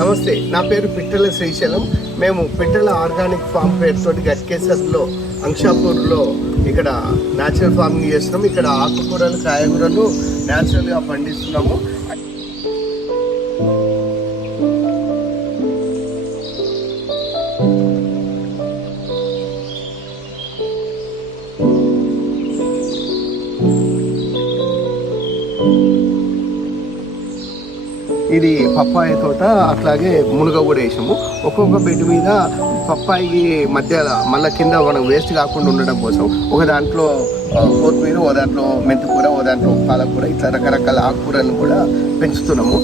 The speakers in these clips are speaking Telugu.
నమస్తే, నా పేరు పిట్టల శ్రీశైలం. మేము పిట్టల ఆర్గానిక్ ఫామ్ పేరుతోటి గట్కేసర్లో అంకుషాపూర్లో ఇక్కడ న్యాచురల్ ఫార్మింగ్ చేస్తున్నాము. ఇక్కడ ఆకుకూరలు, కాయగూరలు న్యాచురల్గా పండిస్తున్నాము. ఇది పప్పాయ తోట, అట్లాగే మునగ కూడా వేసాము. ఒక్కొక్క బెడ్ మీద పప్పాయి మధ్య మళ్ళీ కింద మనం వేస్ట్ కాకుండా ఉండడం కోసం ఒక దాంట్లో కొత్తిమీర, ఓ దాంట్లో మెంతికూర, ఓ దాంట్లో పాలకూర, ఇట్లా రకరకాల ఆకుకూరలను కూడా పెంచుతున్నాము.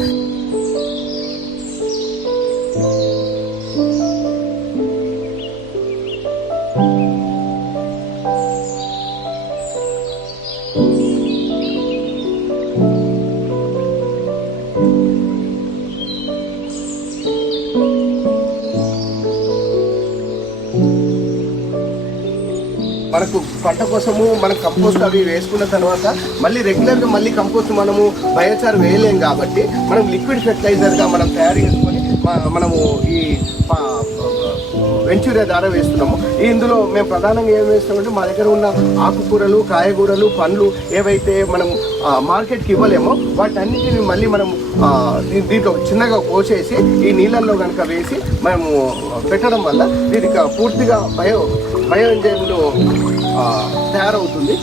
మనకు పంట కోసము మనం కంపోస్ట్ అవి వేసుకున్న తర్వాత మళ్ళీ రెగ్యులర్గా మళ్ళీ కంపోస్ట్ మనము బయోచార్ వేయలేం కాబట్టి మనం లిక్విడ్ ఫెర్టిలైజర్గా మనం తయారు చేసుకొని మనము ఈ వెంచూరియా ద్వారా వేస్తున్నాము. ఇందులో మేము ప్రధానంగా ఏం వేస్తామంటే మా దగ్గర ఉన్న ఆకుకూరలు, కాయగూరలు, పండ్లు ఏవైతే మనం మార్కెట్కి ఇవ్వలేమో వాటన్నిటిని మళ్ళీ మనం దీంట్లో చిన్నగా కోసేసి ఈ నీళ్ళల్లో కనుక వేసి మనము పెట్టడం వల్ల దీనికి పూర్తిగా బయో ఎంజైమ్లు తయారవుతుంది.